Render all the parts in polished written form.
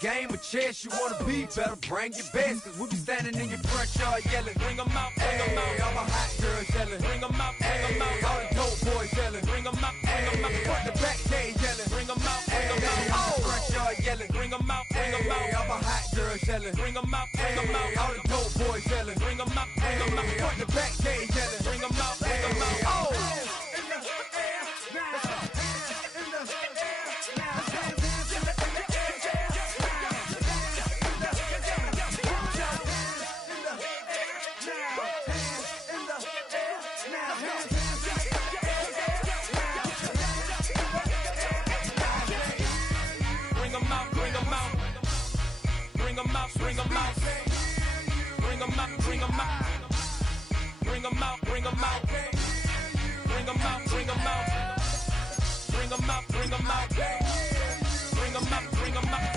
game of chess, you wanna be better, bring your best. Cause we be standing in your front yard yelling, bring them out, bring them out. All my hot girls yelling, bring them out, bring them out. All the dope boys yelling, bring them out, bring them out. Front the back cage yelling, bring them out, bring them out. All the front yard yelling, bring them out, bring them out. All my hot girls yelling, bring them out, bring them out. All the dope boys yelling, bring them out, bring them out. Front the back cage yelling, bring them out, bring them out. Oh! Bring them out, bring them out, bring them out, bring them out, bring them out, bring them out, bring them out, bring them out, bring them out, bring them out, bring them out,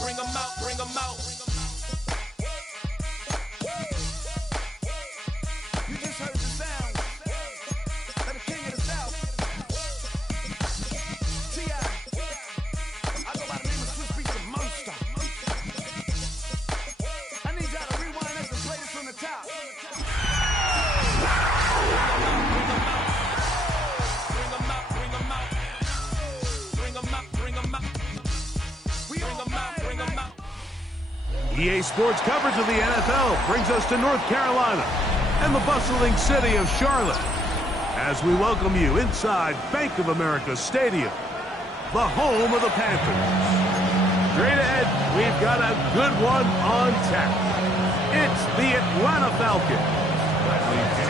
bring them out, bring them out. You just heard the sound of the king of the south. T.I. I go by the name of Swiss Beats the Monster. EA Sports coverage of the NFL brings us to North Carolina and the bustling city of Charlotte as we welcome you inside Bank of America Stadium, the home of the Panthers. Straight ahead, we've got a good one on tap. It's the Atlanta Falcons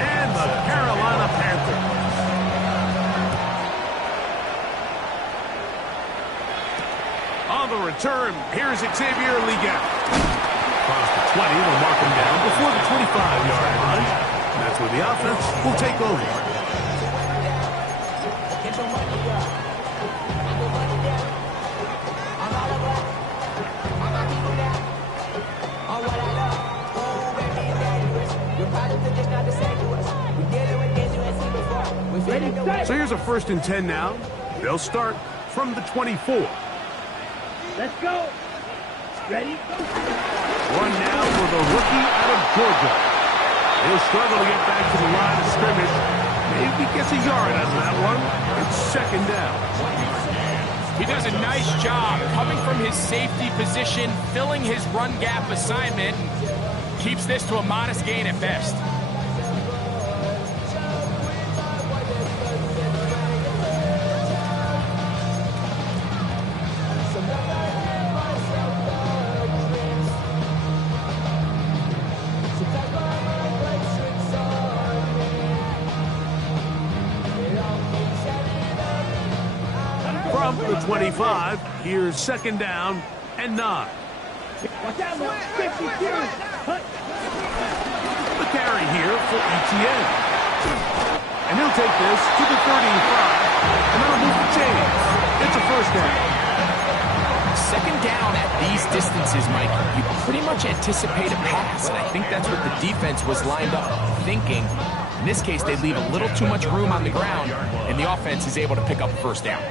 and the Carolina Panthers. On the return, here's Xavier Leggett. Across the 20, they'll mark him down before the 25-yard line. That's where the offense will take over. So here's a 1st and 10 now. They'll start from the 24. Let's go. Ready? One now for the rookie out of Georgia. He'll struggle to get back to the line of scrimmage. Maybe gets a yard out of that one. It's 2nd down. He does a nice job coming from his safety position, filling his run gap assignment. Keeps this to a modest gain at best. From the 25, here's 2nd down and 9. Watch out, 52. The carry here for ETN. And he'll take this to the 35, and that'll move the chains. It's a 1st down. 2nd down at these distances, Mike, you pretty much anticipate a pass, and I think that's what the defense was lined up thinking. In this case, they leave a little too much room on the ground, and the offense is able to pick up a 1st down.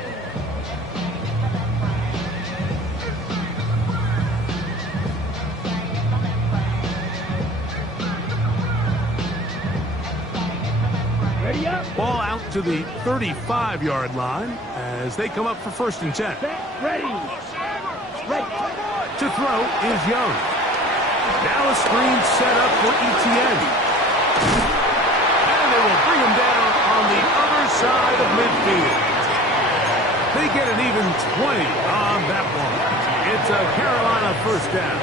Ball out to the 35-yard line as they come up for 1st and 10. Ready. To throw is Young. Now a screen set up for ETN. And they will bring him down on the other side of midfield. They get an even 20 on that one. It's a Carolina 1st down.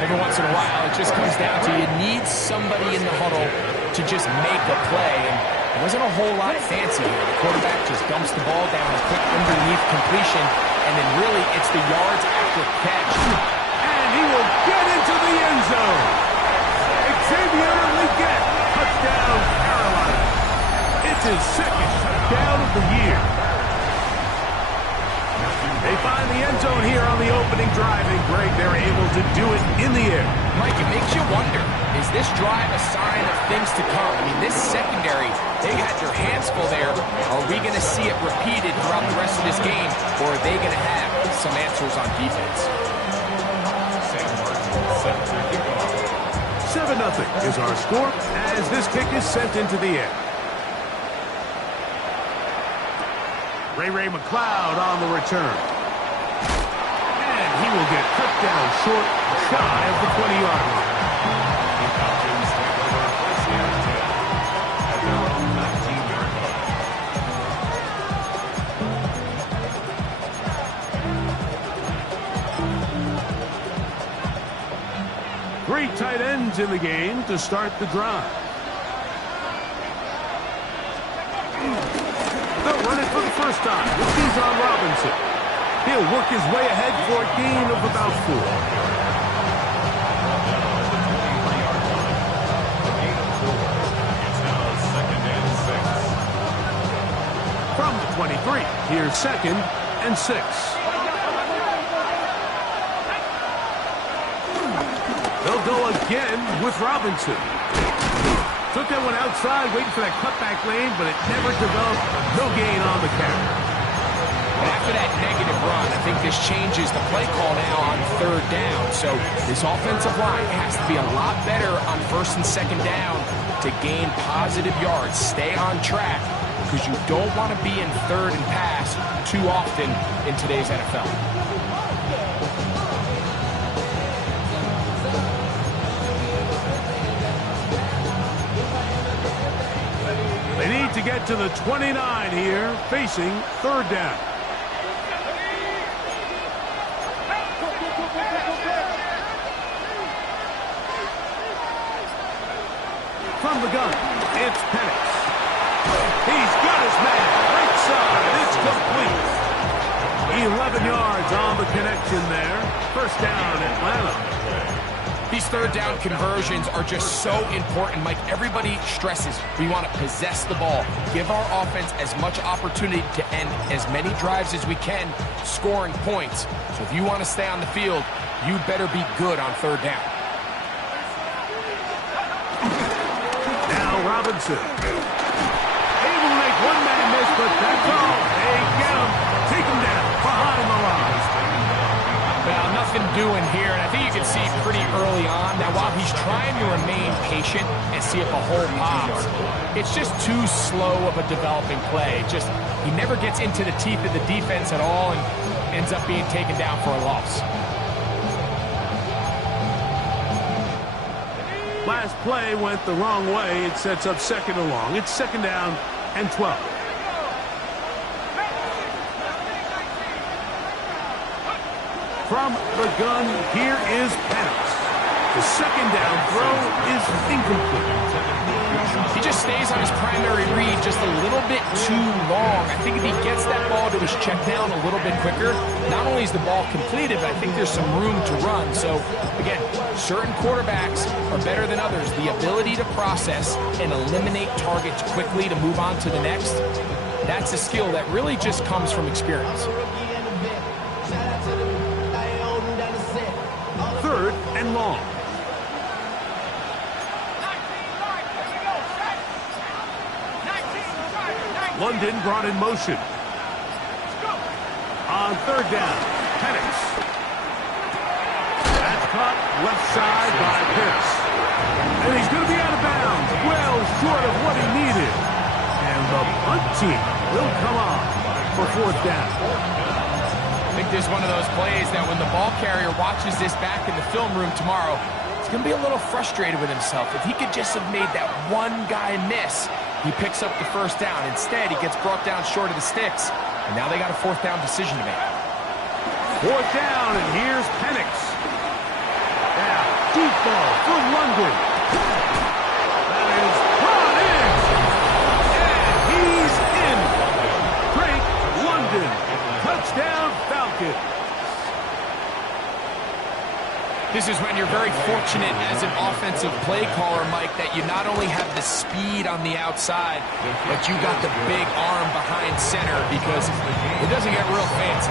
Every once in a while, it just comes down to you need somebody in the huddle to just make a play, and there wasn't a whole lot fancy here. The quarterback just dumps the ball down, a quick underneath completion, and then really it's the yards after catch. And he will get into the end zone. Xavier Leggett, touchdown Carolina. It's his 2nd touchdown of the year. They find the end zone here on the opening opening drive, and Greg, they're able to do it in the air. Mike, it makes you wonder, is this drive a sign of things to come? I mean, this secondary, they had their hands full there. Are we going to see it repeated throughout the rest of this game, or are they going to have some answers on defense? 7-0 is our score as this kick is sent into the air. Ray McLeod on the return. And he will get cut down short, shy of the 20-yard line. Three tight ends in the game to start the drive. They'll run it for the first time with Bijan Robinson. He'll work his way ahead for a gain of about 4. From the 23, here's 2nd and 6. They'll go again with Robinson. Took that one outside, waiting for that cutback lane, but it never developed. No gain on the carry. And after that negative run, I think this changes the play call now on 3rd down. So this offensive line has to be a lot better on 1st and 2nd down to gain positive yards. Stay on track, because you don't want to be in 3rd and pass too often in today's NFL. They need to get to the 29 here, facing 3rd down. From the gun, it's Penix. He's got his man. Right side, it's complete. 11 yards on the connection there. 1st down, Atlanta. These 3rd down conversions are just so important, Mike. Everybody stresses we want to possess the ball, give our offense as much opportunity to end as many drives as we can, scoring points. So if you want to stay on the field, you better be good on 3rd down. Now Robinson. Able to make one man miss, but that's all. They get him. Take him down behind the line. Well, nothing doing here, and I think you can see pretty early on. Now, while he's trying to remain patient and see if a hole pops, it's just too slow of a developing play. He never gets into the teeth of the defense at all and ends up being taken down for a loss. Last play went the wrong way. It sets up 2nd and long. It's 2nd down and 12. From the gun, here is Penix. The 2nd down throw is incomplete. He just stays on his primary read just a little bit too long. I think if he gets that ball to his check down a little bit quicker, not only is the ball completed, but I think there's some room to run. So, again, certain quarterbacks are better than others. The ability to process and eliminate targets quickly to move on to the next, that's a skill that really just comes from experience. 3rd and long. London brought in motion. On 3rd down, Penix. That's caught left side by Pitts. And he's going to be out of bounds, well short of what he needed. And the punt team will come on for 4th down. I think there's one of those plays that when the ball carrier watches this back in the film room tomorrow, he's going to be a little frustrated with himself. If he could just have made that one guy miss, he picks up the 1st down. Instead, he gets brought down short of the sticks, and now they got a 4th down decision to make. 4th down, and here's Penix. Now, deep ball for London. That is brought in, and he's in. Drake London. Touchdown, Falcons. This is when you're very fortunate as an offensive play caller, Mike, that you not only have the speed on the outside, but you got the big arm behind center, because it doesn't get real fancy.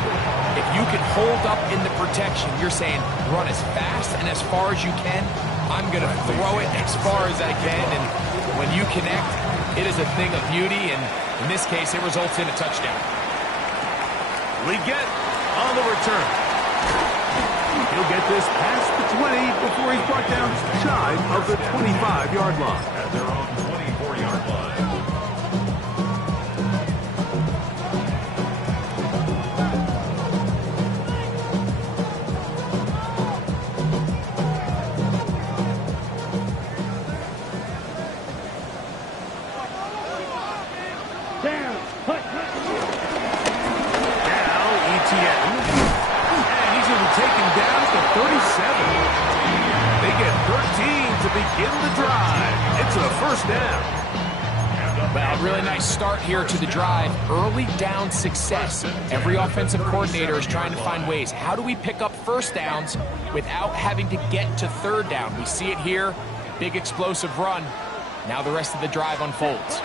If you can hold up in the protection, you're saying run as fast and as far as you can. I'm going to throw it as far as I can, and when you connect, it is a thing of beauty, and in this case, it results in a touchdown. We get on the return. He'll get this past the 20 before he's brought down shy of the 25-yard line. At their own 24-yard line. Down. Hut. Now, ETN. And he's going to be taken down to 37. They get 13 to begin the drive. It's a first down. Well, really nice start here to the drive. Early down success. Every offensive coordinator is trying to find ways. How do we pick up first downs without having to get to third down? We see it here. Big explosive run. Now the rest of the drive unfolds.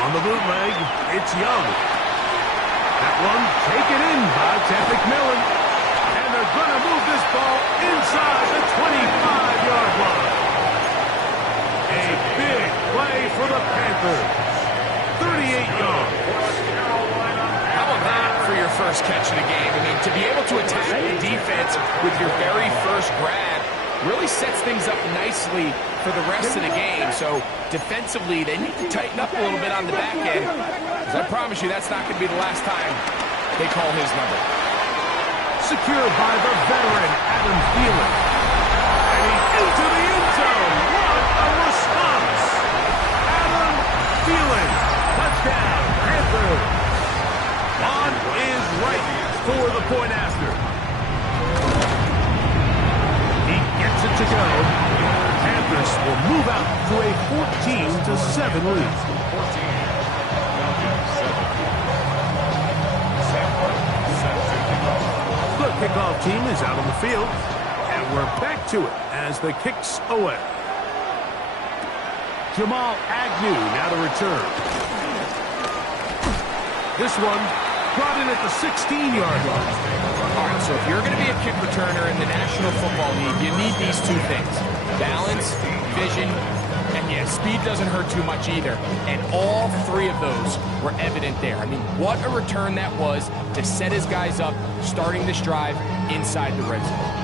On the bootleg, it's Young. That one taken in by Ted McMillan. And they're going to move this ball inside the 25-yard line. A big play for the Panthers. 38 yards. How about that for your first catch of the game? I mean, to be able to attack the defense with your very first grab really sets things up nicely for the rest of the game. So defensively, they need to tighten up a little bit on the back end, because I promise you that's not going to be the last time they call his number. Secured by the veteran Adam Thielen. And he's into the end zone. What a response! Adam Thielen, touchdown, Panthers. On is right for the point after. He gets it to go. Panthers will move out to a 14-7 lead. The kickoff team is out on the field, and we're back to it as the kick's away. Jamal Agnew now to return. This one brought in at the 16-yard line. All right, so if you're going to be a kick returner in the National Football League, you need these two things: balance, vision, and yeah, speed doesn't hurt too much either. And all three of those were evident there. I mean, what a return that was to set his guys up, starting this drive inside the red zone.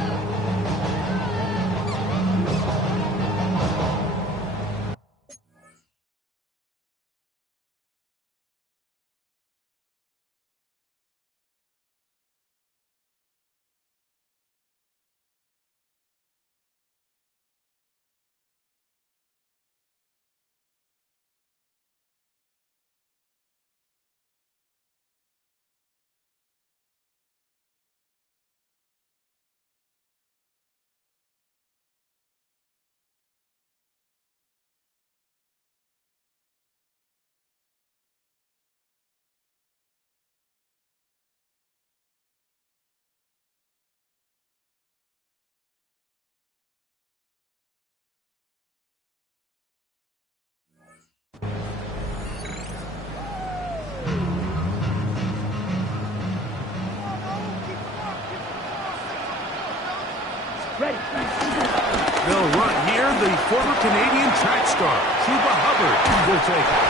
Ready. They'll run here. The former Canadian track star, Chuba Hubbard, will take it.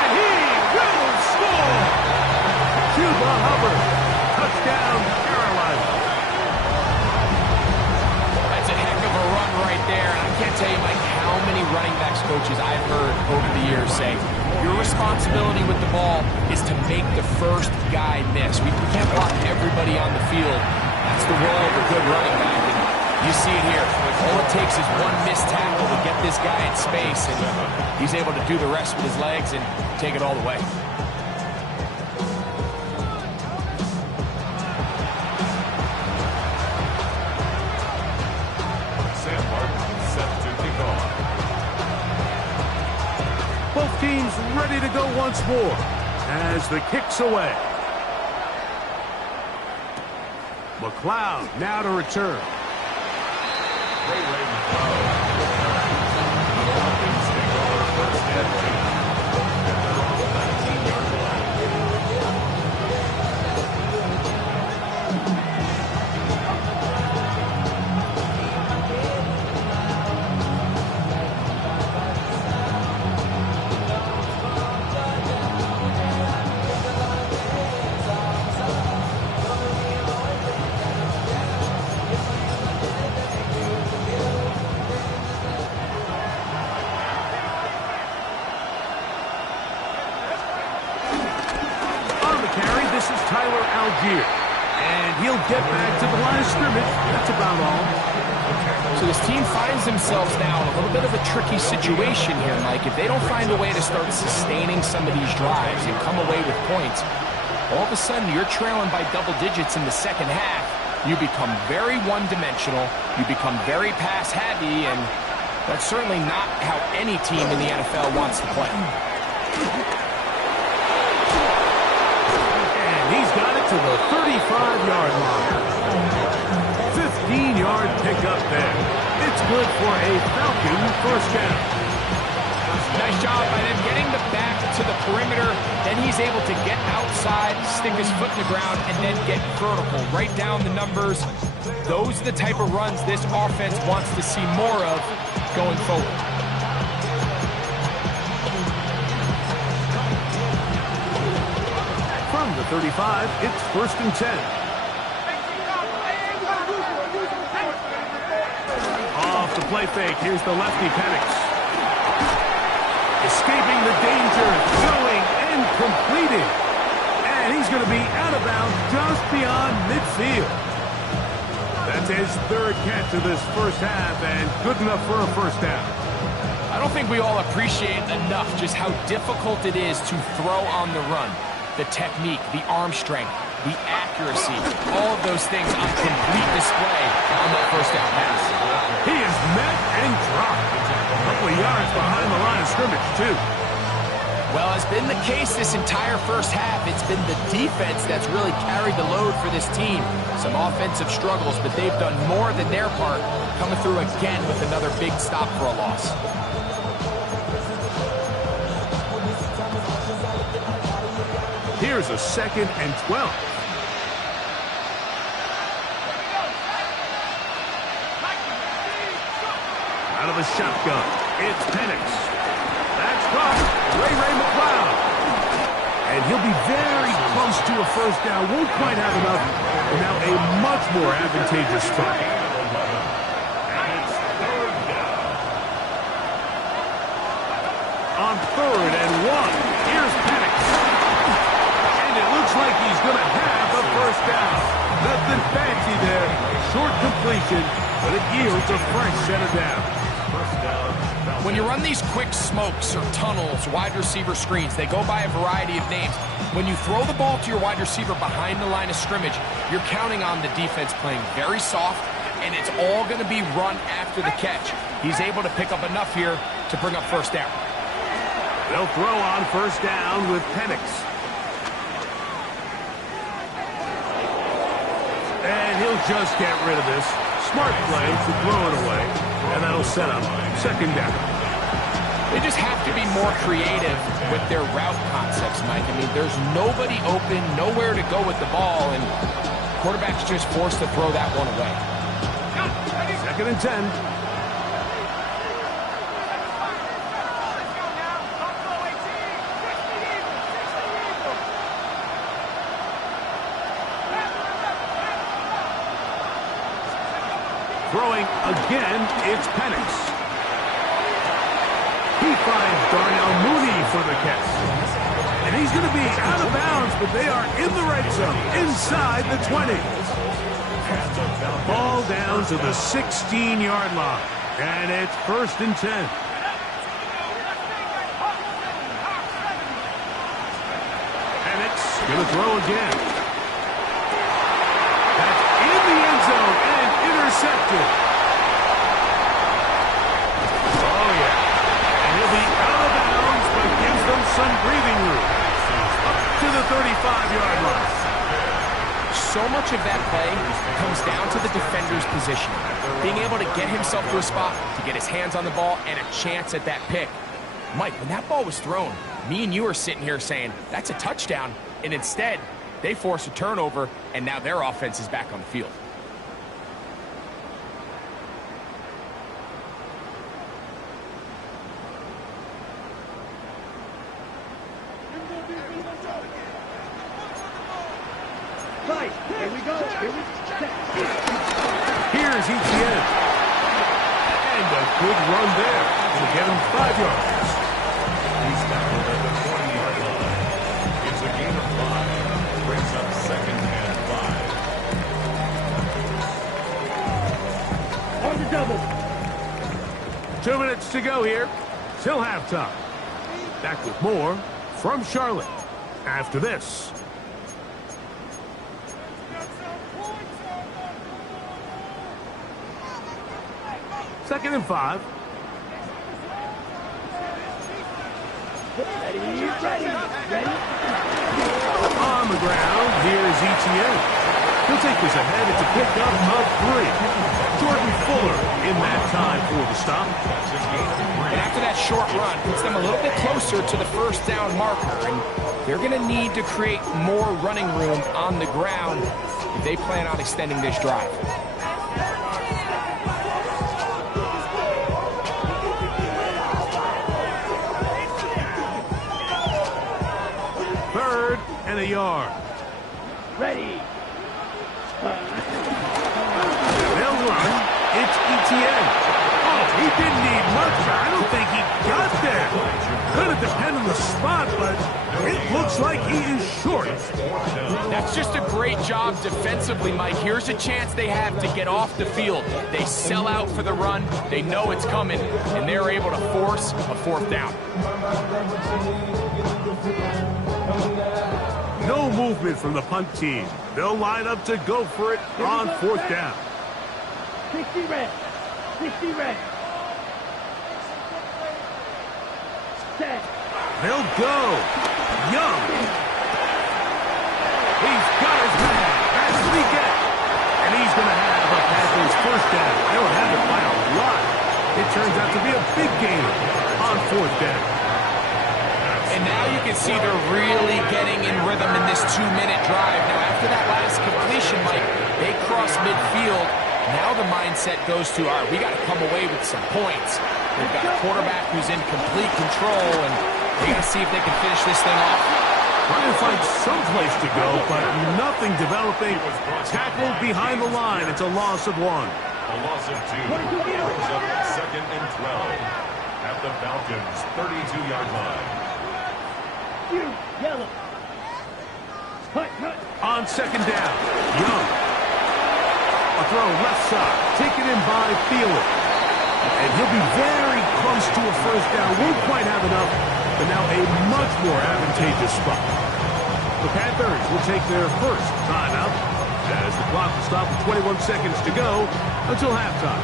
And he will score! Chuba Hubbard, touchdown, Carolina. That's a heck of a run right there. And I can't tell you, Mike, how many running backs coaches I've heard over the years say, your responsibility with the ball is to make the first guy miss. We can't block everybody on the field. That's the role of a good running back. And you see it here. All it takes is one missed tackle to get this guy in space, and he's able to do the rest with his legs and take it all the way. Sam Martin set to kick off. Both teams ready to go once more as the kick's away. McLeod now to return. Ray McLeod. The Falcons take over first and 10 at their own 19-yard line. And he'll get back to the line of scrimmage. That's about all. So this team finds themselves now in a little bit of a tricky situation here, Mike. If they don't find a way to start sustaining some of these drives and come away with points, all of a sudden you're trailing by double digits in the second half. You become very one-dimensional. You become very pass-heavy, and that's certainly not how any team in the NFL wants to play. He's got it to the 35-yard line. 15-yard pickup there. It's good for a Falcon first down. Nice job by them getting the back to the perimeter. Then he's able to get outside, stick his foot in the ground, and then get vertical. Right down the numbers. Those are the type of runs this offense wants to see more of going forward. From the 35, it's first and 10. Off the play fake, here's the lefty Penix. Escaping the danger, throwing and completing. And he's going to be out of bounds just beyond midfield. That's his third catch of this first half, and good enough for a first down. I don't think we all appreciate enough just how difficult it is to throw on the run. The technique, the arm strength, the accuracy, all of those things on complete display on that first down pass. He is met and dropped. A couple of yards behind the line of scrimmage, too. Well, as been the case this entire first half, it's been the defense that's really carried the load for this team. Some offensive struggles, but they've done more than their part, coming through again with another big stop for a loss. Here's a second and 12. Out of the shotgun, it's Penix. That's caught. Ray McLeod. And he'll be very close to a first down. Won't quite have enough. And now a much more advantageous strike. On third and 1, here's Penix. And it looks like he's going to have a first down. Nothing fancy there. Short completion, but it yields a fresh set of down. When you run these quick smokes or tunnels, wide receiver screens, they go by a variety of names. When you throw the ball to your wide receiver behind the line of scrimmage, you're counting on the defense playing very soft, and it's all going to be run after the catch. He's able to pick up enough here to bring up first down. They'll throw on first down with Penix. And he'll just get rid of this. Smart play to throw it away. And that'll set up second down. They just have to be more creative with their route concepts, Mike. I mean, there's nobody open, nowhere to go with the ball, and quarterback's just forced to throw that one away. Second and 10. Throwing again, it's Penix. He finds Darnell Mooney for the catch. And he's going to be out of bounds, but they are in the red zone, inside the 20. Ball down to the 16-yard line. And it's first and 10. Penix going to throw again. That's in the end zone and intercepted. Oh, yeah. And he'll be out of bounds, but gives them some breathing room. Up to the 35-yard line. so much of that play comes down to the defender's position. Being able to get himself to a spot, to get his hands on the ball, and a chance at that pick. Mike, when that ball was thrown, me and you are sitting here saying, that's a touchdown, and instead, they force a turnover, and now their offense is back on the field. Right, here we go. Here's Etienne. And a good run there. It'll get him 5 yards. He's tackled at the 20-yard line. It's a gain of 5. Brings up 2nd and 5. On the double. 2 minutes to go here. Till halftime. Back with more from Charlotte after this. Second and 5. Ready. On the ground, here's Etienne. He'll take this ahead. It's a pickup of 3. Jordan Fuller in that time for the stop. And after that short run, puts them a little bit closer to the first down marker. And they're going to need to create more running room on the ground if they plan on extending this drive. And a yard. Ready. They'll run. It's Etienne. Oh, he didn't need much. I don't think he got there. Could have depended on the spot, but it looks like he is short. That's just a great job defensively, Mike. Here's a chance they have to get off the field. They sell out for the run. They know it's coming, and they're able to force a 4th down. No movement from the punt team. They'll line up to go for it on 4th down. 60 red. 60 red. Set. They'll go. Young. He's got his man. That's what he gets. And he's going to have a Panthers 1st down. They don't have it by a lot. It turns out to be a big game on 4th down. And now you can see they're really getting in rhythm in this 2-minute drive. Now, after that last completion, Mike, they cross midfield. Now the mindset goes to, all right, we got to come away with some points. They've got a quarterback who's in complete control, and they got to see if they can finish this thing off. Trying to find some place to go, but nothing developing. Tackled behind the line. It's a loss of 1. A loss of 2. Brings up 2nd and 12. At the Falcons' 32-yard line. Yellow. Hut. On 2nd down, Young. A throw left side, taken in by Thielen. And he'll be very close to a 1st down. Won't quite have enough, but now a much more advantageous spot. The Panthers will take their first timeout as the clock will stop with 21 seconds to go until halftime.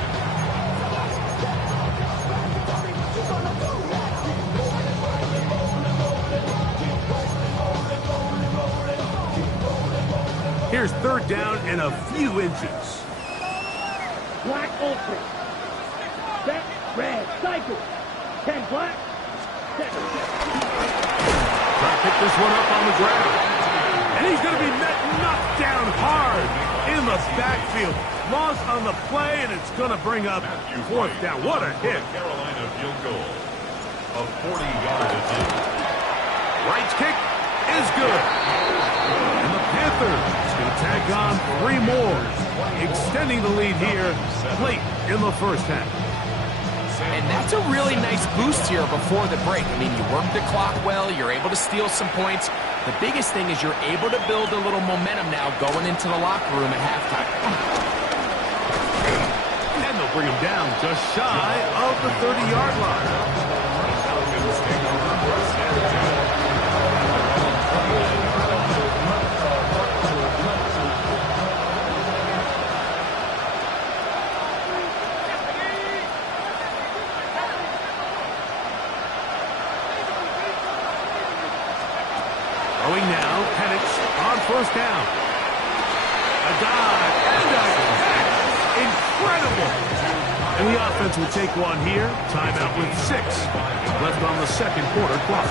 Here's 3rd down and a few inches. Black ultra. Set. Red. Cycle. 10 black. Set. Try to pick this one up on the ground. And he's going to be knocked down hard in the backfield. Loss on the play, and it's going to bring up 4th down. What a hit. Carolina field goal. A 40-yard attempt. Right's kick is good. And the Panthers going to tag on 3 more, extending the lead here late in the 1st half. And that's a really nice boost here before the break. I mean, you work the clock well, you're able to steal some points. The biggest thing is you're able to build a little momentum now going into the locker room at halftime. And they'll bring him down just shy of the 30-yard line. Falcons take over 1st and 10. Throwing now, Penix on 1st down. dive and a catch. Incredible. And the offense will take one here. Timeout with 6 left on the second quarter clock.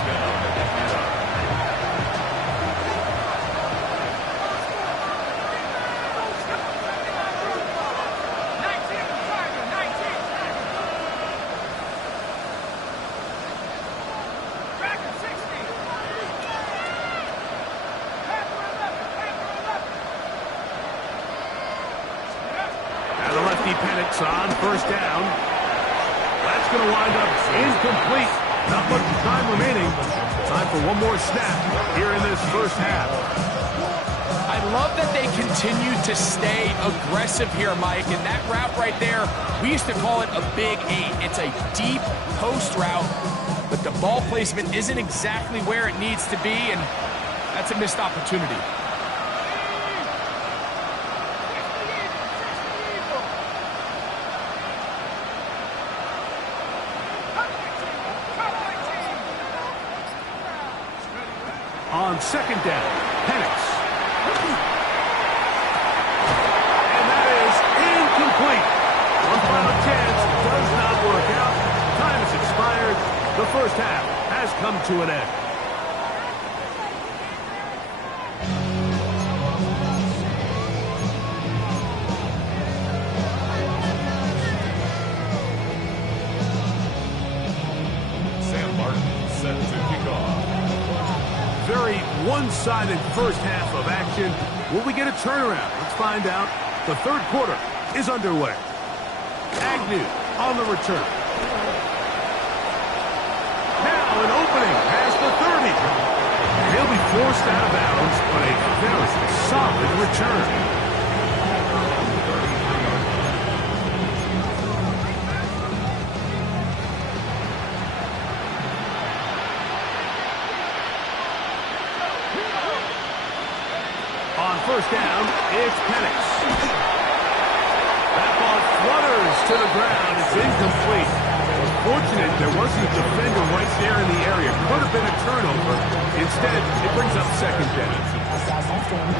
On first down. That's going to wind up incomplete. Not much time remaining. Time for one more snap here in this first half. I love that they continue to stay aggressive here, Mike. And that route right there, we used to call it a big 8. It's a deep post route, but the ball placement isn't exactly where it needs to be, and that's a missed opportunity. On second down, Penix. And that is incomplete. One final chance does not work out. Time has expired. The first half has come to an end. Sam Martin set to kick off. Very one-sided first half of action. Will we get a turnaround? Let's find out. The third quarter is underway. Agnew on the return. Now an opening past the 30. He'll be forced out of bounds, but a very solid return. First down, it's Penix. That ball flutters to the ground. It's incomplete. Fortunate there wasn't a defender right there in the area. Could have been a turnover. Instead, it brings up second down.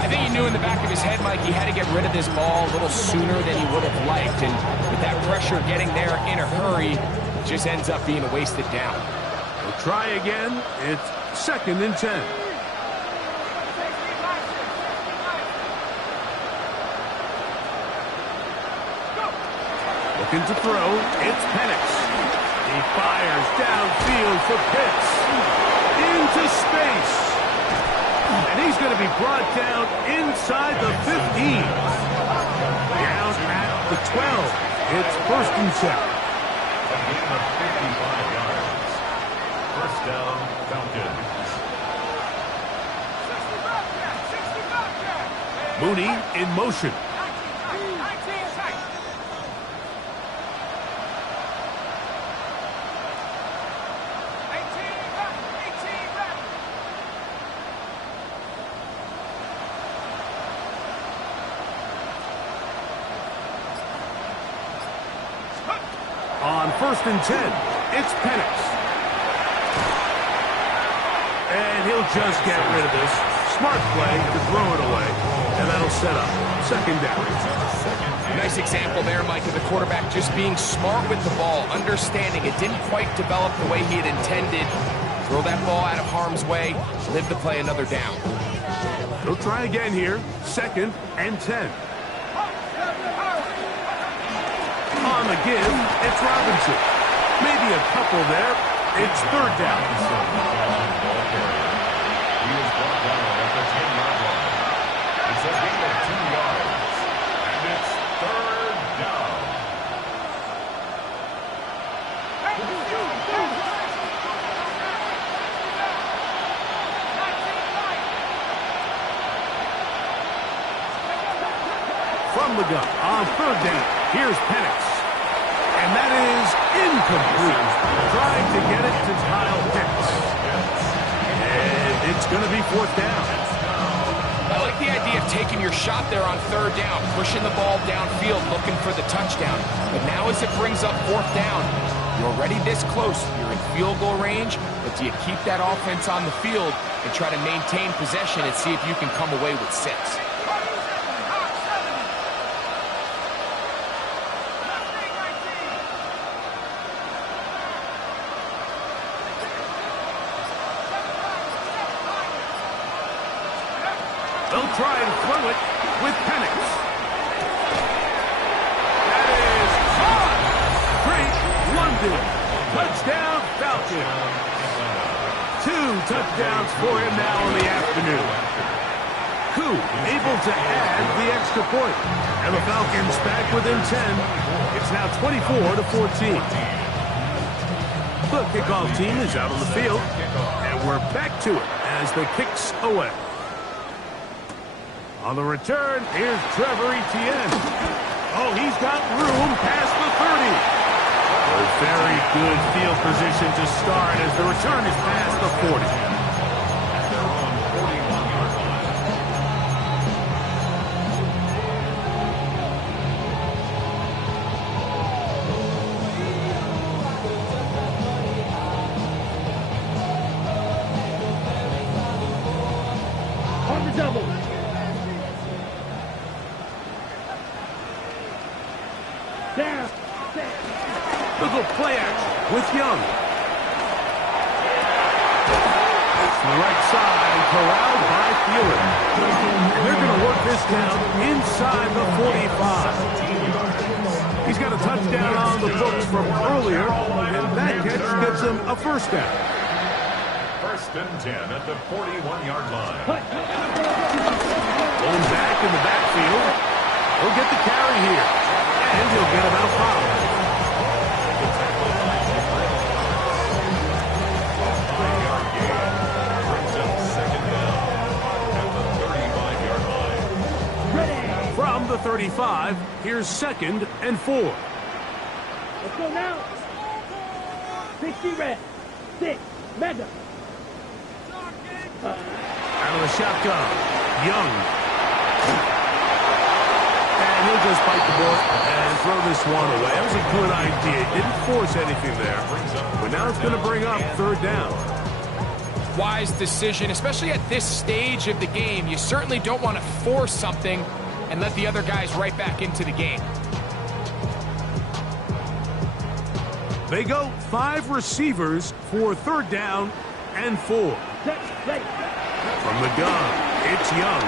I think he knew in the back of his head, Mike, he had to get rid of this ball a little sooner than he would have liked. And with that pressure getting there in a hurry, it just ends up being a wasted down. We'll try again. It's 2nd and 10. Looking to throw, it's Penix. He fires downfield for Pitts. Into space. And he's going to be brought down inside the 15. Down at the 12. It's 1st and 10. A gain of 55 yards. First down, Falcons. Mooney in motion. On 1st and 10, it's Penix. And he'll just get rid of this. Smart play to throw it away. And that'll set up 2nd down. Nice example there, Mike, of the quarterback just being smart with the ball, understanding it didn't quite develop the way he had intended. Throw that ball out of harm's way, live to play another down. He'll try again here. 2nd and 10. On the give, it's Robinson. Maybe a couple there. It's 3rd down. He is brought down at the 10-yard line. It's a gain of 2 yards. And it's 3rd down. From the gun on 3rd down. Here's Penix. And that is incomplete. Trying to get it to Kyle Pitts. And it's going to be 4th down. I like the idea of taking your shot there on 3rd down, pushing the ball downfield, looking for the touchdown. But now as it brings up 4th down, you're already this close. You're in field goal range, but do you keep that offense on the field and try to maintain possession and see if you can come away with 6? try and throw it with Penix. That is caught. Drake London. Touchdown, Falcon. 2 touchdowns for him now in the afternoon. Koo able to add the extra point. And the Falcons back within 10. It's now 24-14. The kickoff team is out on the field. And we're back to it as the kicks away. On the return, here's Trevor Etienne. Oh, he's got room past the 30. A very good field position to start as the return is past the 40. On the double. Down. Look at play action with Young. It's the right side, corralled by Thielen. And they're going to work this down inside the 45. He's got a touchdown on the books from earlier, and that catch gets him a first down. First and 10 at the 41-yard line. Going back in the backfield. He'll get the carry here, and he'll get about 5. From the 35, here's 2nd and 4. Let's go now. 60 red. 6. Mega. Out of the shotgun, Young. And he'll just bite the ball and throw this one away. That was a good idea. Didn't force anything there. But now it's going to bring up 3rd down. Wise decision, especially at this stage of the game. You certainly don't want to force something and let the other guys right back into the game. They go 5 receivers for 3rd down and 4. From the gun, it's Young.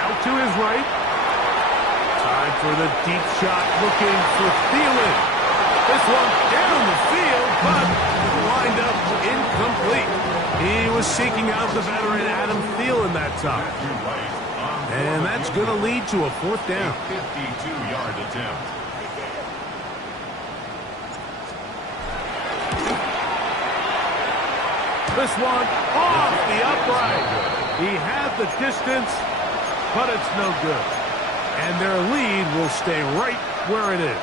Out to his right. Time for the deep shot, looking for Thielen. This one down the field, but lined up incomplete. He was seeking out the veteran Adam Thielen that time. And that's going to lead to a 4th down. 52-yard attempt. This one off the upright. He had the distance, but it's no good. And their lead will stay right where it is.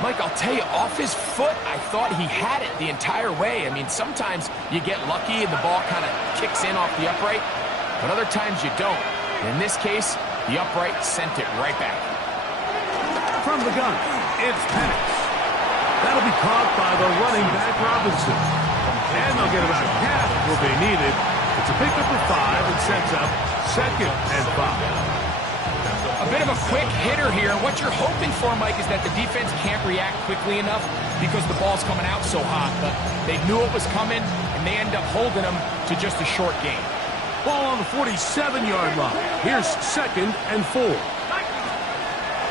Mike, I'll tell you, off his foot, I thought he had it the entire way. I mean, sometimes you get lucky and the ball kind of kicks in off the upright, but other times you don't. In this case, the upright sent it right back. From the gun, it's Penix. That'll be caught by the running back Robinson. And they'll get about half what they needed. It's a pickup of 5 and sets up 2nd and 5. A bit of a quick hitter here. What you're hoping for, Mike, is that the defense can't react quickly enough because the ball's coming out so hot. But they knew it was coming, and they end up holding them to just a short gain. Ball on the 47-yard line. Here's 2nd and 4.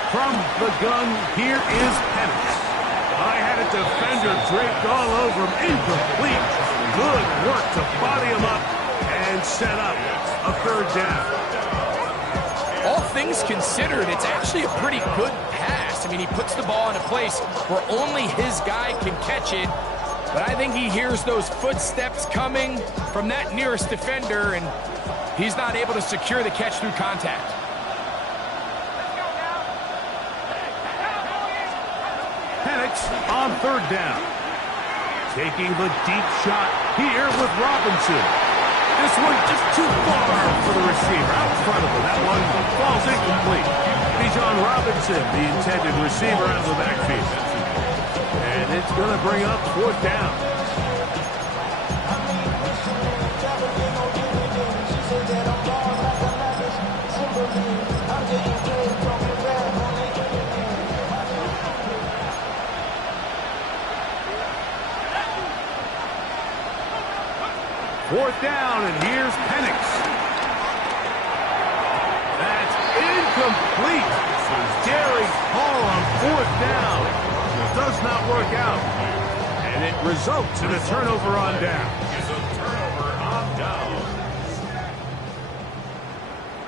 From the gun, here is Penix. I had a defender draped all over him. Incomplete. Good work to body him up and set up a 3rd down. All things considered, it's actually a pretty good pass. I mean, he puts the ball in a place where only his guy can catch it. But I think he hears those footsteps coming from that nearest defender, and he's not able to secure the catch through contact. Penix on 3rd down. Taking the deep shot here with Robinson. This one just too far for the receiver. Out in front of him. That one falls incomplete. Bijan Robinson, the intended receiver out of the backfield. And it's going to bring up 4th down. Fourth down, and here's Penix. incomplete. Daring call on 4th down. Does not work out. And it results in a turnover on down. Is a turnover on down.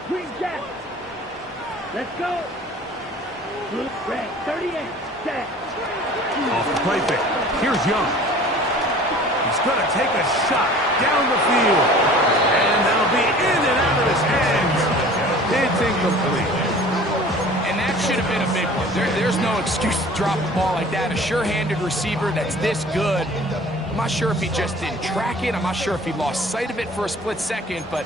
Green jacket. Let's go. Blue, red, 38. Set. Off the play fake. Here's Young. He's going to take a shot down the field. And that'll be in and out of his hands. It's incomplete. And that should have been a big one. There's no excuse to drop a ball like that. A sure-handed receiver that's this good. I'm not sure if he just didn't track it. I'm not sure if he lost sight of it for a split second, but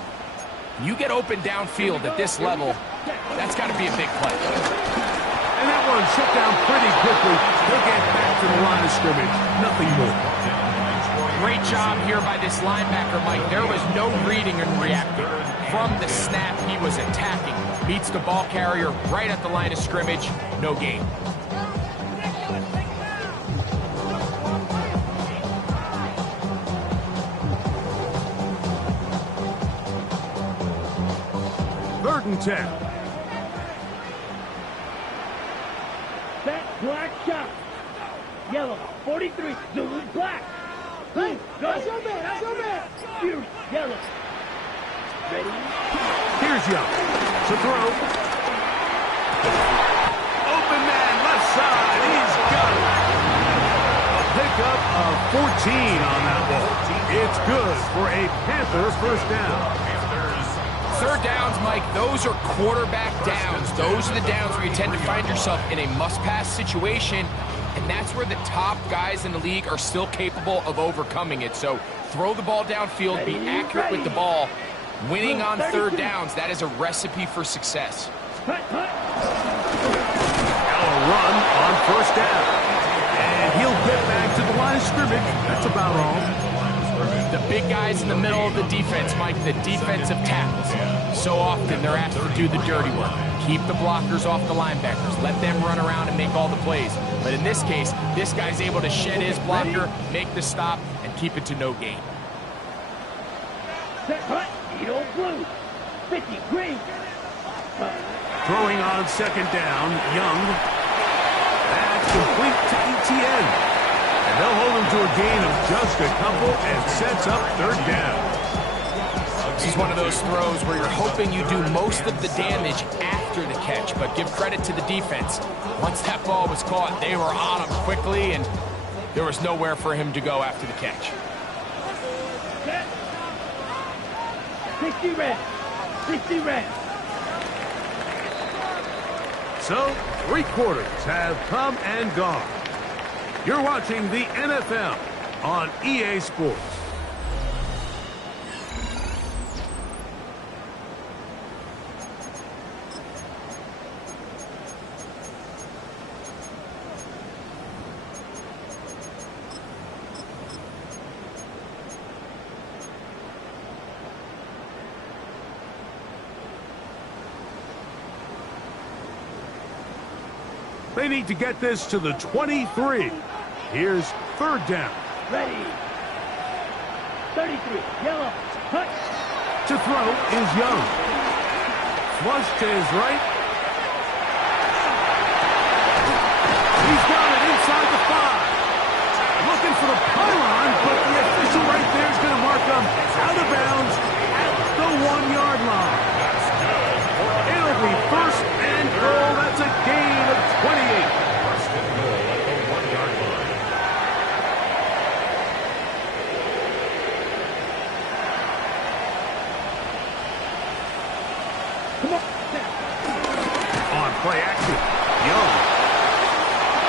you get open downfield at this level, that's got to be a big play. And that one shut down pretty quickly. He'll get back to the line of scrimmage. Nothing more. Great job here by this linebacker, Mike. There was no reading and reacting. From the snap, he was attacking. Beats the ball carrier right at the line of scrimmage. No gain. Third and 10. Set, black shot. Yellow, 43. Zulu, black. Blue, go. That's your man. That's your man. Fury, yellow. Ready? Here's Young to throw. Open man, left side. He's got it. A pickup of 14 on that ball. It's good for a Panther first down. Third downs, Mike, those are quarterback downs. Those are the downs where you tend to find yourself in a must-pass situation, and that's where the top guys in the league are still capable of overcoming it. So throw the ball downfield, be accurate with the ball. Winning on third downs, that is a recipe for success. Hut, hut. Now a run on first down. And he'll get back to the line of scrimmage. That's about all. The big guys in the middle of the defense, Mike, the defensive tackles. So often they're asked to do the dirty work. Keep the blockers off the linebackers. Let them run around and make all the plays. But in this case, this guy's able to shed his blocker, make the stop, and keep it to no gain. Set, hut. Edo blue. 50, green. Throwing on second down, Young. That's complete to ETN. And they'll hold him to a gain of just a couple and sets up third down. This is one of those throws where you're hoping you do most of the damage after the catch, but give credit to the defense. Once that ball was caught, they were on him quickly, and there was nowhere for him to go after the catch. Set. 60 red. 60 red. So, 3 quarters have come and gone. You're watching the NFL on EA Sports. They need to get this to the 23. Here's third down. Ready. 33. Yellow. Hut. To throw is Young. Flush to his right. He's got it inside the 5. Looking for the pylon, but the official right there is going to mark him out of bounds at the 1-yard line. It'll be first and goal. That's a gain of 28. First and goal at the 1-yard line. Come on. Set. On play action, Young.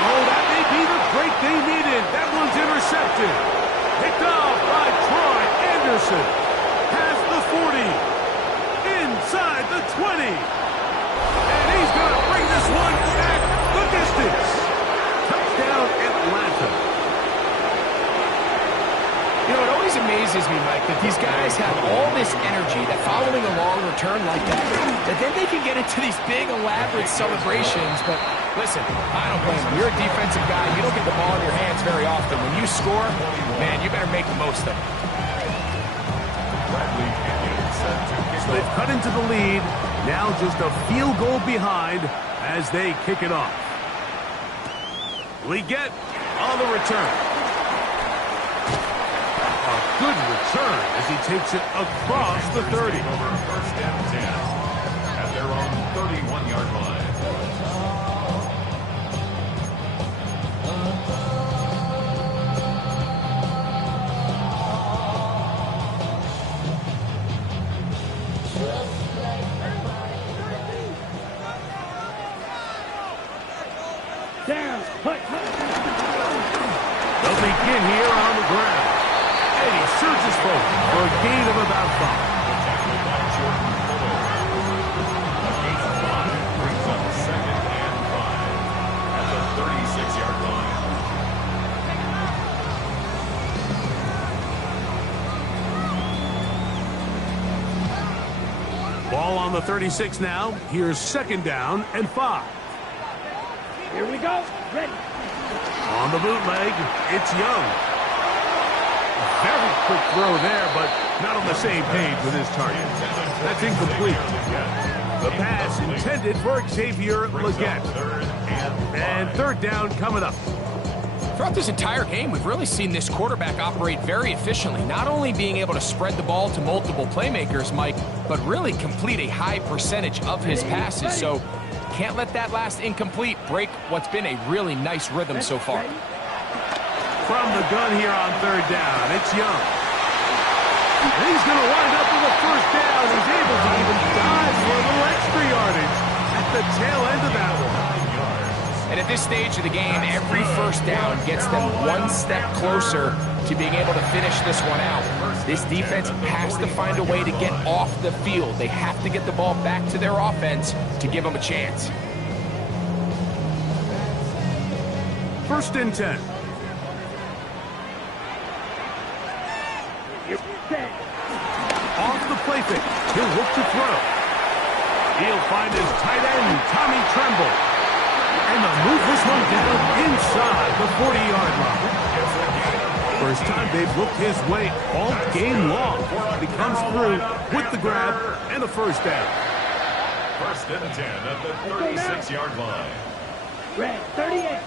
Oh, that may be the break they needed. That one's intercepted. Picked off by Troy Anderson. Past the 40. Inside the 20. And he's going to bring this one back the distance. Touchdown, Atlanta. You know, it always amazes me, Mike, that these guys have all this energy that following a long return like that then they can get into these big, elaborate celebrations. But listen, I don't blame them. You're a defensive guy. You don't get the ball in your hands very often. When you score, man, you better make the most of it. Bradley Pinion set to kick So they've cut into the lead. Now just a field goal behind as they kick it off. Leggett on the return. A good return as he takes it across the 30. Over first and 10 at their own 31-yard line. Down. Hut. They'll begin here on the ground. And he surges forward for a gain of about 5. Tackled by Jordan Fuller. A gain of 5 brings up second and 5 at the 36-yard line. Ball on the 36 now. Here's second down and 5. Here we go. Ready. On the bootleg, it's Young. Very quick throw there, but not on the same page with his target. That's incomplete. The pass intended for Xavier Leggett. And third down coming up. Throughout this entire game, we've really seen this quarterback operate very efficiently, not only being able to spread the ball to multiple playmakers, Mike, but really complete a high percentage of his passes. So can't let that last incomplete break what's been a really nice rhythm so far. From the gun here on third down, it's Young. And he's going to wind up with a first down. He's able to even dive for a little extra yardage at the tail end of that one. And at this stage of the game, every first down gets them one step closer to being able to finish this one out. This defense has to find a way to get off the field. They have to get the ball back to their offense to give them a chance. First and 10. Off the play fake. He'll look to throw. He'll find his tight end, Tommy Tremble. And they'll move this one down inside the 40-yard line. First time they've looked his way all game long. He comes through with the grab and a first down. First and 10 at the 36-yard line. Red. 38.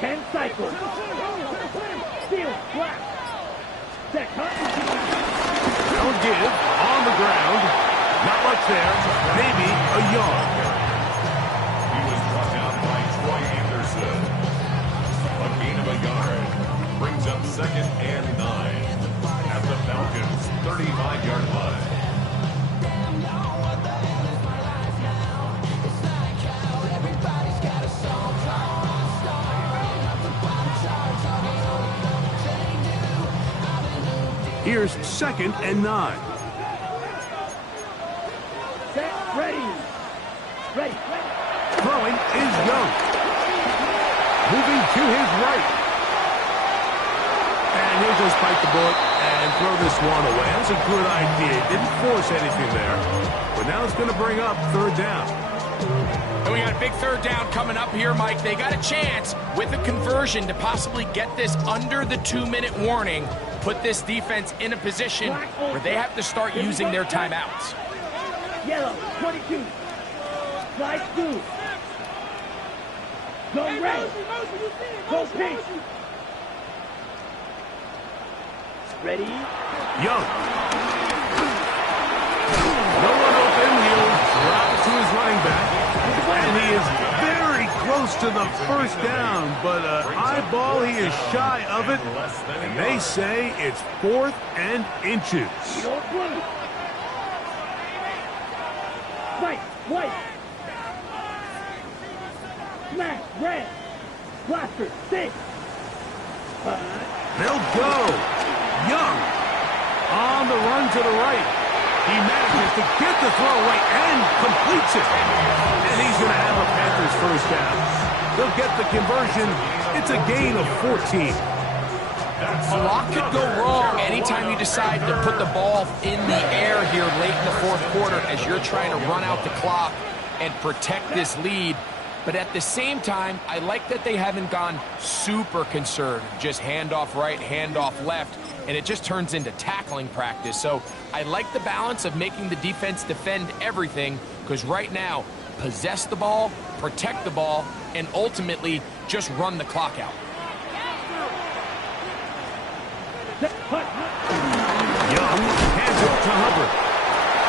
10 cycles. Field. Black. Set. Don't give on the ground. Not much there. Maybe a yard. He was brought down by Troy Anderson. A gain of a yard brings up second and 9 at the Falcons' 35-yard line. Here's second and 9. Set. Ready. Ready. Throwing is Young. Moving to his right. And he'll just bite the bullet and throw this one away. That's a good idea. Didn't force anything there. But now it's going to bring up third down. And we got a big third down coming up here, Mike. They got a chance with a conversion to possibly get this under the 2-minute warning, put this defense in a position where they have to start using their timeouts. Yellow. 22. Slide through. Go red. Go pink. Ready. Young. No one open. He'll drop it to his running back. And he is very close to the first down, but eyeball, he is shy of it. And they say it's 4th and inches. Blue. White. White. Black. Red. Blaster. 6. They'll go. Young on the run to the right. He manages to get the throw away and completes it. And he's going to have a Panthers first down. They'll get the conversion. It's a gain of 14. A lot could go wrong anytime you decide to put the ball in the air here late in the fourth quarter as you're trying to run out the clock and protect this lead. But at the same time, I like that they haven't gone super conservative. Just handoff right, handoff left. and it just turns into tackling practice. So I like the balance of making the defense defend everything, because right now, possess the ball, protect the ball, and ultimately just run the clock out. Young hands it to Hubbard.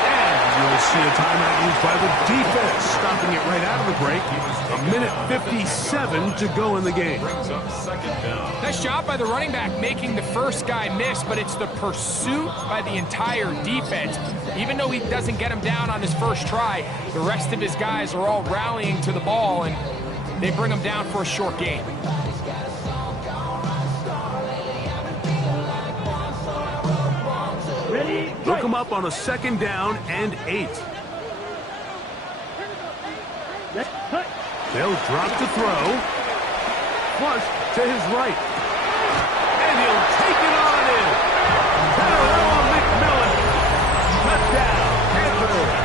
And you'll see a timeout used by the defense, stopping it right out of the break. A minute 57 to go in the game. Brings up second down. Nice job by the running back making the first guy miss, but it's the pursuit by the entire defense. Even though he doesn't get him down on his first try, the rest of his guys are all rallying to the ball, and they bring him down for a short gain. They'll come up on a 2nd down and 8. They'll drop to throw. Flush to his right. And he'll take it on in. Parallel McMillan. Touchdown, Panthers.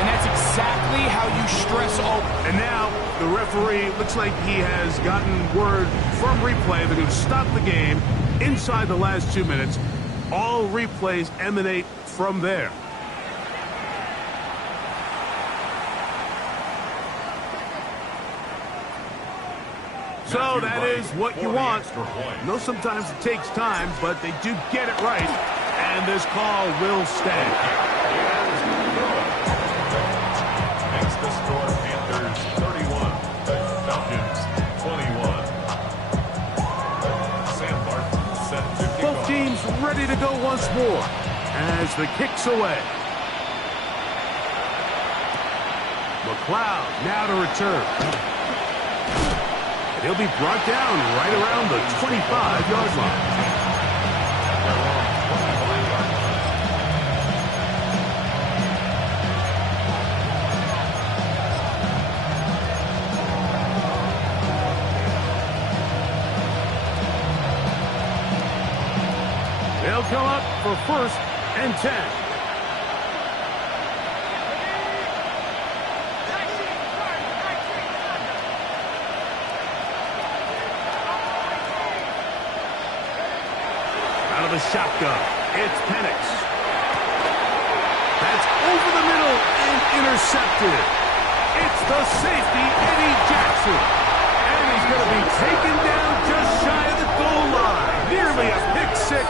And that's exactly how you stress all. And now the referee looks like he has gotten word from replay they're going to stop the game inside the last 2 minutes. All replays emanate from there. So that is what you want. I know sometimes it takes time, but they do get it right. And this call will stand. Makes the score Panthers 31, Falcons 21. Sam Martin set to kick Both off. teams ready to go once more as the kick's away. McLeod now to return. He'll be brought down right around the 25-yard line. They'll come up for 1st and 10. Out of the shotgun, it's Penix. That's over the middle and intercepted. It's the safety, Eddie Jackson. And he's going to be taken down just shy of the goal line. Nearly a pick 6,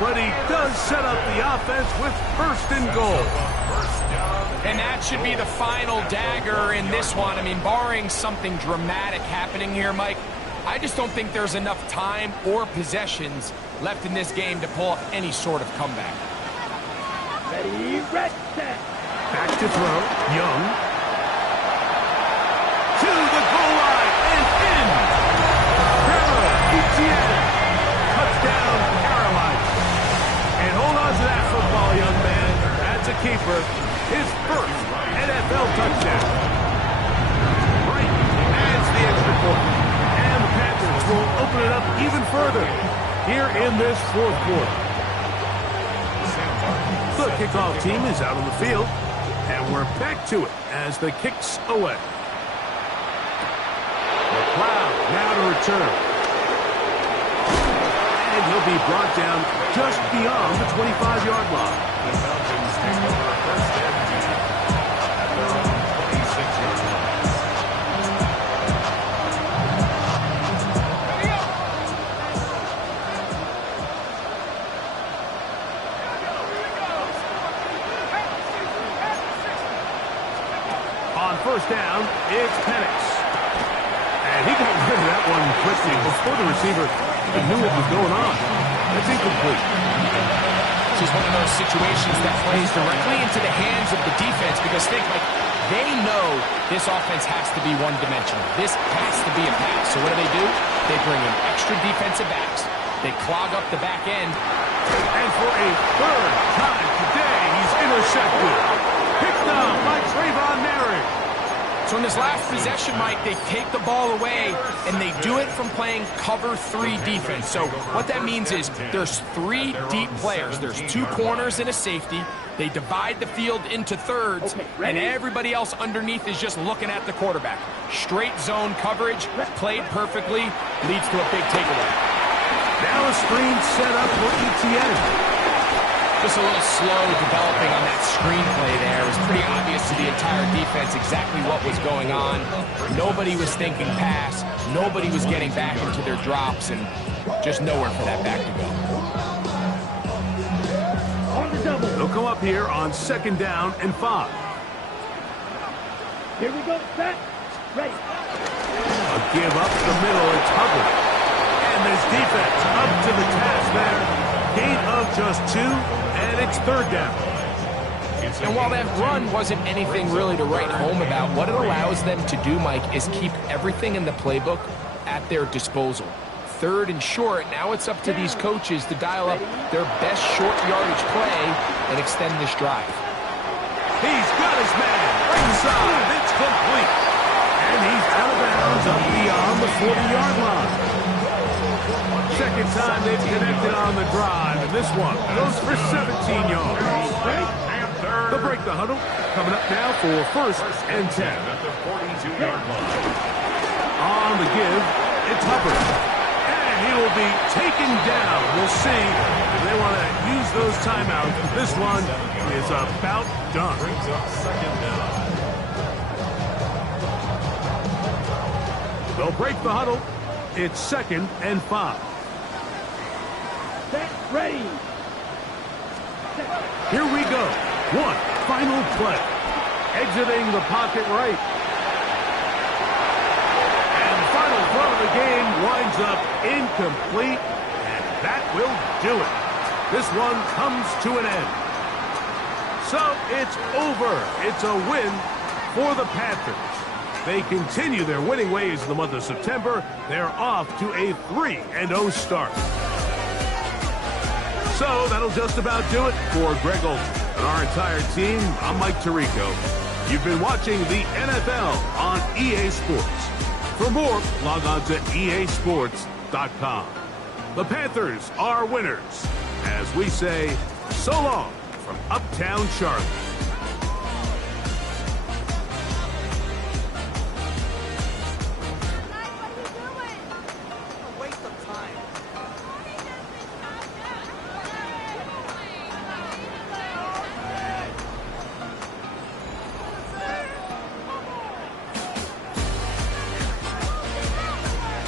but he does set up the offense with 1st and goal. And that should be the final dagger in this one. I mean, barring something dramatic happening here, Mike, I just don't think there's enough time or possessions left in this game to pull off any sort of comeback. Ready, red, set. Back to throw, Young. To the goal line and in. Trevor Etienne. Touchdown, Carolina. And hold on to that football, young man. That's a keeper. His first NFL touchdown. Right adds the extra point. And the Panthers will open it up even further here in this 4th quarter. The kickoff team is out on the field, and we're back to it as the kick's away. McLeod now to return. And he'll be brought down just beyond the 25-yard line. The Falcons take over 1st and 10 at their own 26-yard line. On 1st down, it's Penix. And he got rid of that one quickly before the receiver even knew what was going on. That's incomplete. This is one of those situations that plays directly into the hands of the defense, because think, like, they know this offense has to be one-dimensional. This has to be a pass. So what do? They bring in extra defensive backs. They clog up the back end. And for a 3rd time today, he's intercepted. Picked up by Trayvon Merrick. So in this last possession, Mike, they take the ball away, and they do it from playing cover 3 defense. So what that means is there's 3 deep players. There's 2 corners and a safety. They divide the field into thirds, and everybody else underneath is just looking at the quarterback. Straight zone coverage, played perfectly, leads to a big takeaway. Now a screen set up for ETN. Just a little slow developing on that screenplay there. It was pretty obvious to the entire defense exactly what was going on. Nobody was thinking pass. Nobody was getting back into their drops, and just nowhere for that back to go. On the double. They'll come up here on 2nd down and 5. Here we go. Set. Ready. A give up the middle. It's Hubbard. And this defense up to the task there. Gain of just 2, and it's 3rd down. And while that run wasn't anything really to write home about, what it allows them to do, Mike, is keep everything in the playbook at their disposal. 3rd and short, now it's up to these coaches to dial up their best short yardage play and extend this drive. He's got his man. Inside, it's complete. And he's out of bounds up beyond the 40-yard line. Second time they've connected on the drive, and this one goes for 17 yards. They'll break the huddle. Coming up now for 1st and 10. At the 42-yard line. On the give, it's Hubbard. And he will be taken down. We'll see if they want to use those timeouts. This one is about done. Brings up 2nd down. They'll break the huddle. It's 2nd and 5. Set. Ready. Here we go. One final play. Exiting the pocket right. And the final throw of the game winds up incomplete. And that will do it. This one comes to an end. So it's over. It's a win for the Panthers. They continue their winning ways in the month of September. They're off to a 3-0 start. So that'll just about do it for Greg Olson and our entire team. I'm Mike Tirico. You've been watching the NFL on EA Sports. For more, log on to easports.com. The Panthers are winners. As we say, so long from Uptown Charlotte.